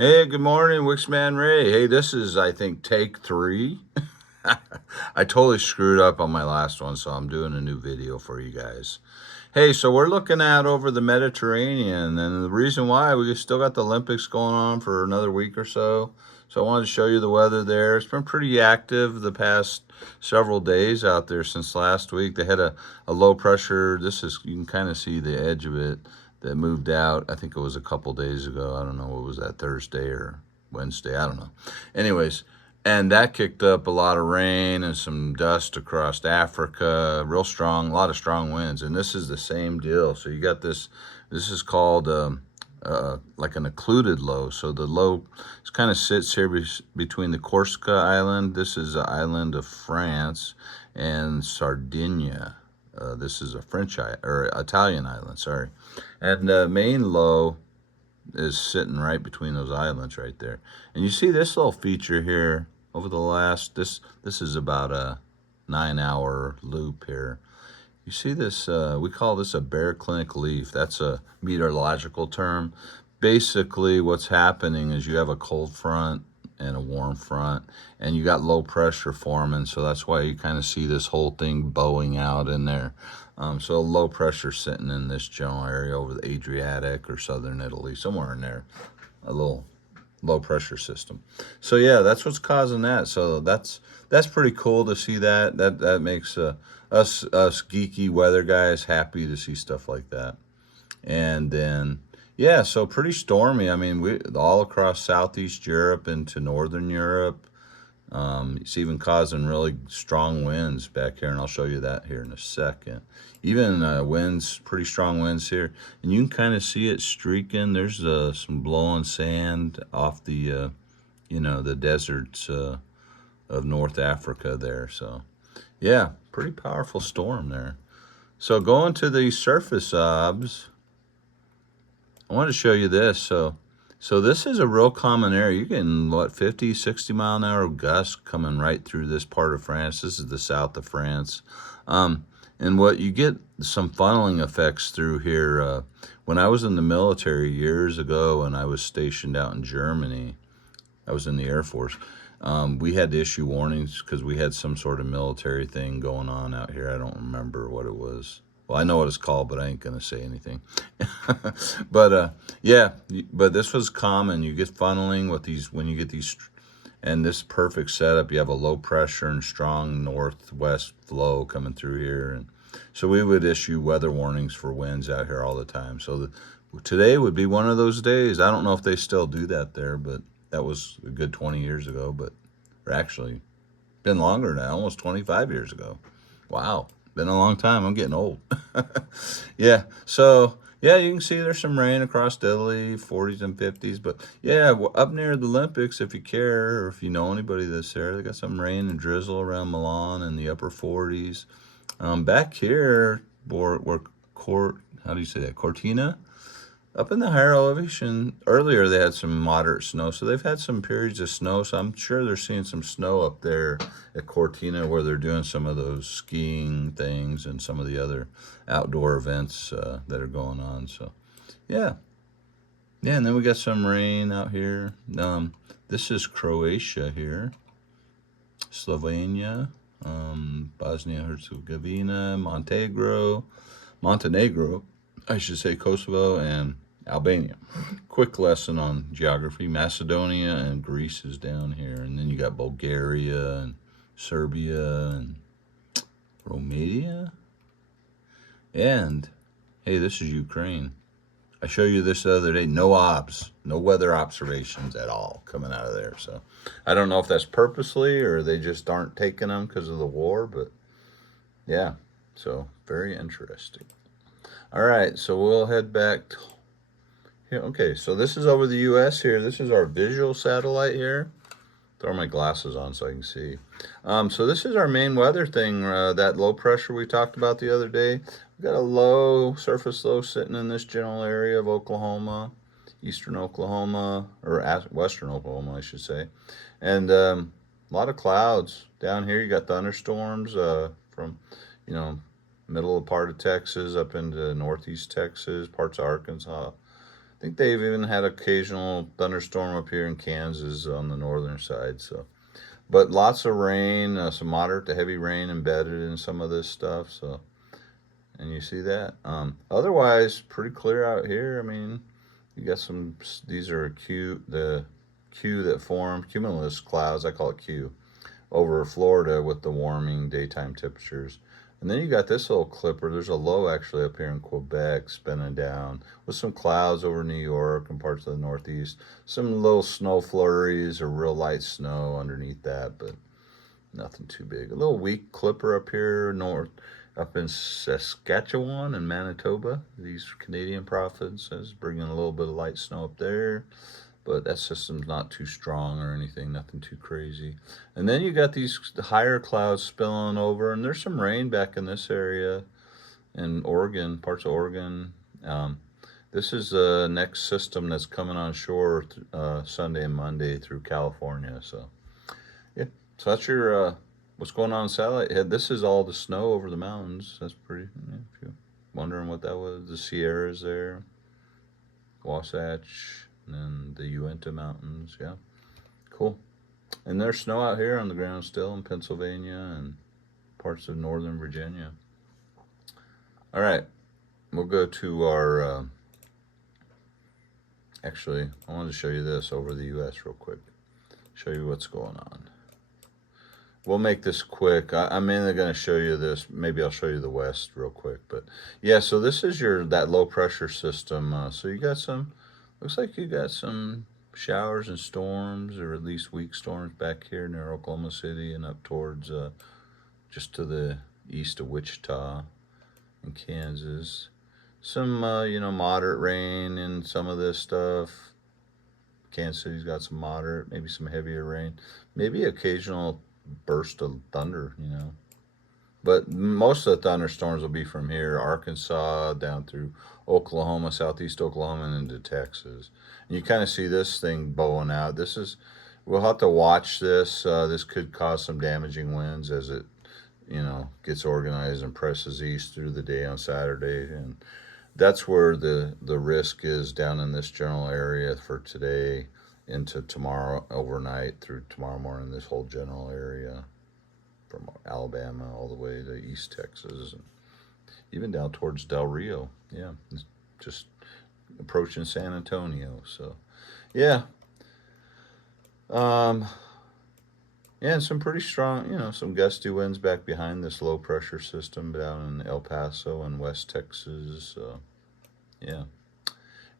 Hey, good morning, Wixman Ray. Hey, this is, I think, take 3. I totally screwed up on my last one, so I'm doing a new video for you guys. Hey, so we're looking at over the Mediterranean, and the reason why, we still got the Olympics going on for another week or so. So I wanted to show you the weather there. It's been pretty active the past several days out there since last week. They had a low pressure. This is, you can kind of see the edge of it that moved out. I think it was a couple days ago. I don't know, what was that, Thursday or Wednesday? I don't know. Anyways, and that kicked up a lot of rain and some dust across Africa. Real strong, a lot of strong winds. And this is the same deal. So you got this. This is called like an occluded low. So the low kind of sits here between the Corsica island. This is the island of France, and Sardinia. This is a French or Italian island. Sorry, and the main low is sitting right between those islands right there. And you see this little feature here over the last, this is about a 9-hour loop here. You see this, we call this a baroclinic leaf. That's a meteorological term. Basically what's happening is you have a cold front and a warm front, and you got low pressure forming, so that's why you kind of see this whole thing bowing out in there. So low pressure sitting in this general area over the Adriatic or southern Italy, somewhere in there, a little low pressure system. So yeah, that's what's causing that. So that's pretty cool to see that. That makes us geeky weather guys happy to see stuff like that. And then yeah, so pretty stormy. I mean, we all across Southeast Europe into Northern Europe. It's even causing really strong winds back here, and I'll show you that here in a second. Even winds, pretty strong winds here, and you can kind of see it streaking. There's some blowing sand off the, the deserts of North Africa there. So, yeah, pretty powerful storm there. So going to the surface obs, I want to show you this. So this is a real common area. You're getting, what, 50, 60 mile an hour gusts coming right through this part of France. This is the south of France. And what you get some funneling effects through here. When I was in the military years ago and I was stationed out in Germany, I was in the Air Force. We had to issue warnings because we had some sort of military thing going on out here. I don't remember what it was. Well, I know what it's called, but I ain't gonna say anything. But yeah, but this was common. You get funneling with these when you get these, and this perfect setup. You have a low pressure and strong northwest flow coming through here, and so we would issue weather warnings for winds out here all the time. So today would be one of those days. I don't know if they still do that there, but that was a good 20 years ago. But or actually, been longer now, almost 25 years ago. Wow. Been a long time. I'm getting old. Yeah. So, yeah, you can see there's some rain across Italy, 40s and 50s. But, yeah, up near the Olympics, if you care, or if you know anybody that's there, they got some rain and drizzle around Milan in the upper 40s. Back here, where how do you say that? Cortina? Up in the higher elevation, earlier they had some moderate snow, so they've had some periods of snow. So I'm sure they're seeing some snow up there at Cortina, where they're doing some of those skiing things and some of the other outdoor events that are going on. So, yeah, yeah. And then we got some rain out here. This is Croatia here, Slovenia, Bosnia Herzegovina, Montenegro, I should say, Kosovo, and Albania. Quick lesson on geography. Macedonia and Greece is down here. And then you got Bulgaria and Serbia and Romania. And, hey, this is Ukraine. I showed you this the other day. No weather observations at all coming out of there. So I don't know if that's purposely or they just aren't taking them because of the war. But, yeah, so very interesting. All right, so we'll head back here. Okay, so this is over the U.S. here. This is our visual satellite here. Throw my glasses on so I can see. So this is our main weather thing, that low pressure we talked about the other day. We've got a low, surface low sitting in this general area of Oklahoma, eastern Oklahoma, or western Oklahoma, I should say. And a lot of clouds. Down here you got thunderstorms from, middle part of Texas up into northeast Texas, parts of Arkansas. think they've even had occasional thunderstorm up here in Kansas on the northern side. So, but lots of rain, some moderate to heavy rain embedded in some of this stuff. So, and you see that. Otherwise, pretty clear out here. I mean, you got some. These are the Q that form cumulus clouds. I call it Q over Florida with the warming daytime temperatures. And then you got this little clipper. There's a low actually up here in Quebec spinning down with some clouds over New York and parts of the Northeast. Some little snow flurries or real light snow underneath that, but nothing too big. A little weak clipper up here north, up in Saskatchewan and Manitoba. These Canadian provinces bringing a little bit of light snow up there. But that system's not too strong or anything, nothing too crazy. And then you got these higher clouds spilling over, and there's some rain back in this area in Oregon, parts of Oregon. This is the next system that's coming on shore Sunday and Monday through California. So, yeah, so that's your what's going on in Satellite Head. This is all the snow over the mountains. That's pretty, yeah, if you're wondering what that was. The Sierras there, Wasatch, and then the Uinta Mountains. Yeah, cool. And there's snow out here on the ground still in Pennsylvania and parts of northern Virginia. All right, we'll go to our. Actually, I wanted to show you this over the U.S. real quick. Show you what's going on. We'll make this quick. I'm mainly going to show you this. Maybe I'll show you the West real quick. But yeah, so this is that low pressure system. So you got some. Looks like you got some showers and storms, or at least weak storms back here near Oklahoma City and up towards just to the east of Wichita and Kansas. Some, moderate rain in some of this stuff. Kansas City's got some moderate, maybe some heavier rain. Maybe occasional burst of thunder, But most of the thunderstorms will be from here, Arkansas, down through Oklahoma, southeast Oklahoma, and into Texas. And you kind of see this thing bowing out. We'll have to watch this. This could cause some damaging winds as it, gets organized and presses east through the day on Saturday. And that's where the risk is, down in this general area for today into tomorrow overnight through tomorrow morning, this whole general area from Alabama all the way to East Texas and even down towards Del Rio. Yeah, just approaching San Antonio. So, yeah. And some pretty strong, some gusty winds back behind this low pressure system down in El Paso and West Texas. Yeah.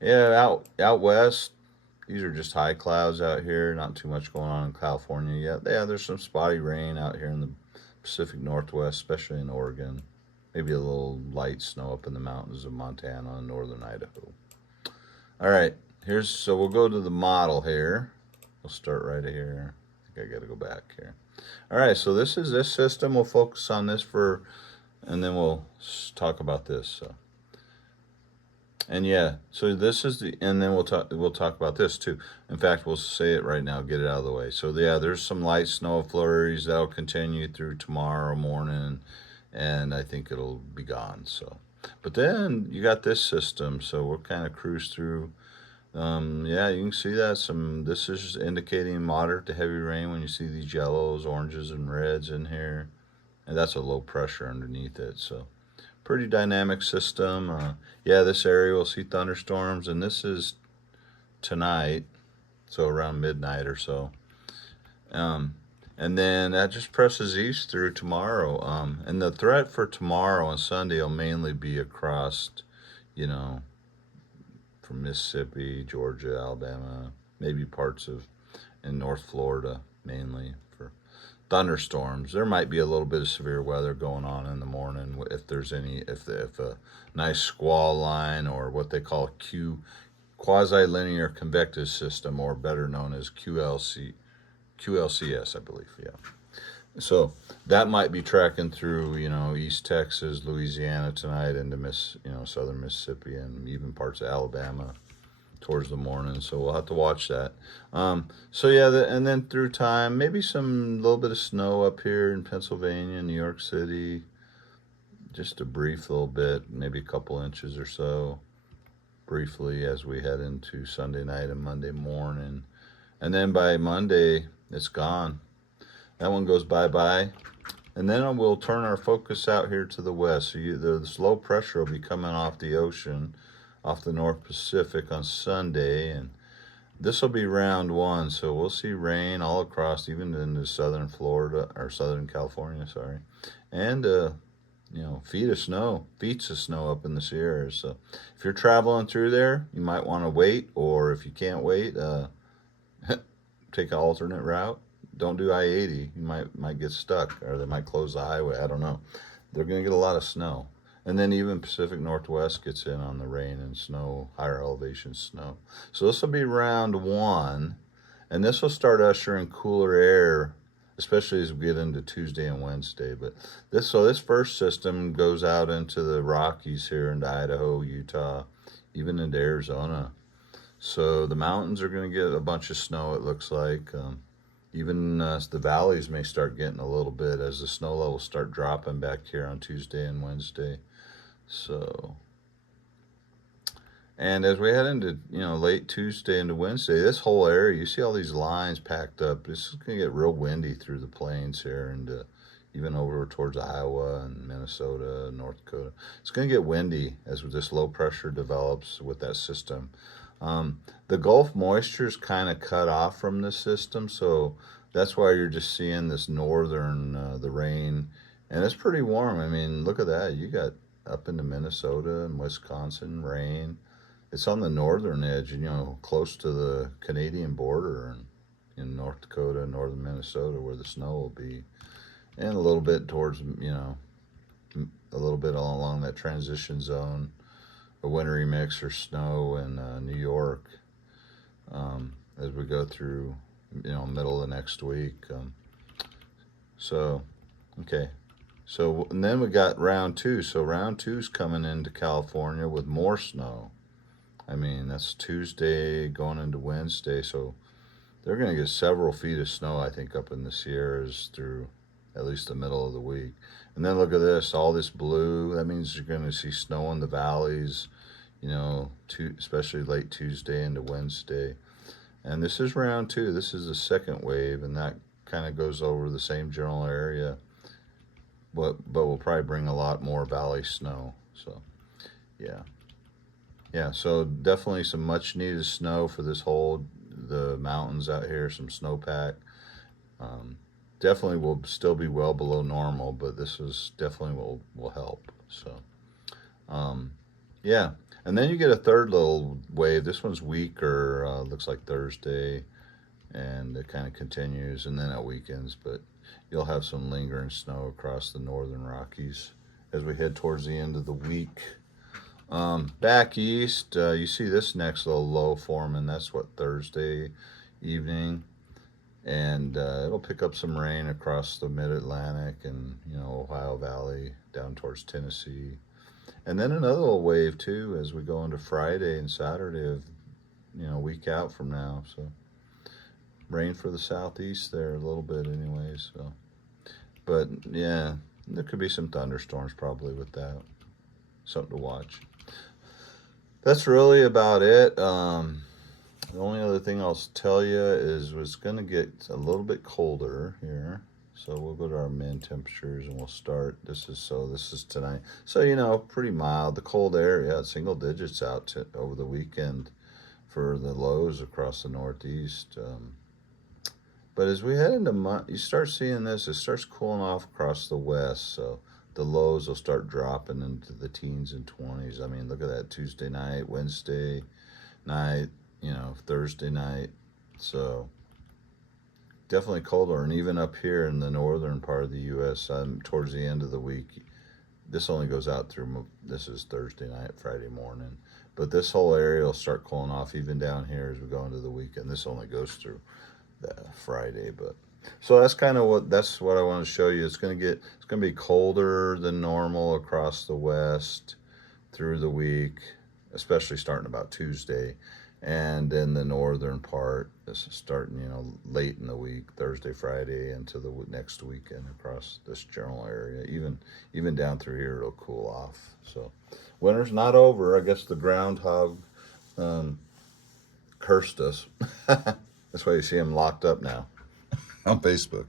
Yeah, out west, these are just high clouds out here. Not too much going on in California yet. Yeah, there's some spotty rain out here in the Pacific Northwest, especially in Oregon. Maybe a little light snow up in the mountains of Montana and northern Idaho. All right, so we'll go to the model here. We'll start right here. I think I got to go back here. All right, so this is this system. We'll focus on this and then we'll talk about this. So. And yeah, so this is and then we'll talk about this too. In fact, we'll say it right now, get it out of the way. So yeah, there's some light snow flurries that'll continue through tomorrow morning, and I think it'll be gone. So, but then you got this system, so we'll kind of cruise through. Yeah, you can see that this is indicating moderate to heavy rain when you see these yellows, oranges, and reds in here, and that's a low pressure underneath it. So. Pretty dynamic system. Yeah, this area will see thunderstorms, and this is tonight, so around midnight or so. And then that just presses east through tomorrow. And the threat for tomorrow and Sunday will mainly be across, from Mississippi, Georgia, Alabama, maybe parts in North Florida mainly. Thunderstorms. There might be a little bit of severe weather going on in the morning if there's if a nice squall line or what they call quasi-linear convective system, or better known as QLCS, I believe. Yeah. So that might be tracking through, East Texas, Louisiana tonight into southern Mississippi and even parts of Alabama towards the morning, so we'll have to watch that. So yeah, and then through time, maybe some little bit of snow up here in Pennsylvania, New York City, just a brief little bit, maybe a couple inches or so. briefly as we head into Sunday night and Monday morning. And then by Monday, it's gone. That one goes bye-bye. And then we'll turn our focus out here to the west. So the low pressure will be coming off the ocean, off the North Pacific on Sunday. And this will be round one. So we'll see rain all across, even into southern Florida, or southern California, sorry. And, feet of snow up in the Sierras. So if you're traveling through there, you might want to wait. Or if you can't wait, take an alternate route. Don't do I-80. You might get stuck, or they might close the highway. I don't know. They're going to get a lot of snow. And then even Pacific Northwest gets in on the rain and snow, higher elevation snow. So this will be round one, and this will start ushering cooler air, especially as we get into Tuesday and Wednesday. But this first system goes out into the Rockies here into Idaho, Utah, even into Arizona. So the mountains are going to get a bunch of snow, it looks like. Even the valleys may start getting a little bit as the snow levels start dropping back here on Tuesday and Wednesday. So, and as we head into, late Tuesday into Wednesday, this whole area, you see all these lines packed up. This is going to get real windy through the plains here and even over towards Iowa and Minnesota, North Dakota. It's going to get windy as this low pressure develops with that system. The Gulf moisture is kind of cut off from this system, so that's why you're just seeing this northern, the rain, and it's pretty warm. I mean, look at that. You got up into Minnesota and Wisconsin rain. It's on the northern edge, close to the Canadian border, and in North Dakota, northern Minnesota, where the snow will be, and a little bit towards, a little bit all along that transition zone. A wintry mix or snow in New York as we go through, middle of the next week. And then we got round two. So round two's coming into California with more snow. I mean, that's Tuesday going into Wednesday. So they're going to get several feet of snow, I think, up in the Sierras through at least the middle of the week. And then look at this, all this blue. That means you're going to see snow in the valleys, especially late Tuesday into Wednesday. And this is round two. This is the second wave, and that kind of goes over the same general area, but will probably bring a lot more valley snow. So, yeah. So definitely some much needed snow for the mountains out here. Some snowpack. Definitely will still be well below normal, but this is definitely will help. So, yeah. And then you get a third little wave. This one's weaker. Looks like Thursday, and it kind of continues, and then at weekends. But you'll have some lingering snow across the northern Rockies as we head towards the end of the week. Back east, you see this next little low forming. That's Thursday evening. And it'll pick up some rain across the mid-Atlantic and, Ohio Valley down towards Tennessee. And then another little wave, too, as we go into Friday and Saturday of, a week out from now. So rain for the southeast there a little bit anyways. So, but, yeah, there could be some thunderstorms probably with that. Something to watch. That's really about it. The only other thing I'll tell you is it's going to get a little bit colder here. So we'll go to our min temperatures and we'll start. This is tonight. So, pretty mild. The cold air, single digits out over the weekend for the lows across the Northeast. But as we head into you start seeing this, it starts cooling off across the West. So the lows will start dropping into the teens and 20s. I mean, look at that Tuesday night, Wednesday night, Thursday night. So definitely colder. And even up here in the northern part of the U.S., towards the end of the week, this only goes out through, this is Thursday night, Friday morning. But this whole area will start cooling off even down here as we go into the weekend. This only goes through the Friday. But so that's what I want to show you. It's going to be colder than normal across the West through the week, especially starting about Tuesday. And then the northern part, this is starting, late in the week, Thursday, Friday, into the next weekend across this general area. Even down through here, it'll cool off. So winter's not over. I guess the groundhog cursed us. That's why you see him locked up now on Facebook.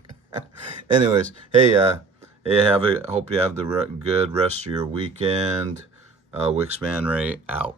Anyways, hey, hope you have the good rest of your weekend. Wixman Ray out.